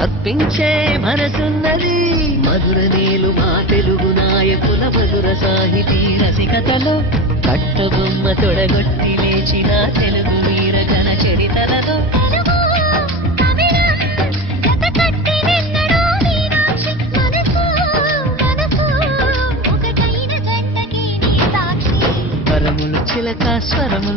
అర్పించే మనసున్నది మధుర నీలు మా తెలుగు నాయకుల మధుర సాహితీ రసికతలో కట్టబొమ్మ తొడగొట్టి లేచిన తెలుగు వీర జన చరితలలో స్వరములు చిలక స్వరములు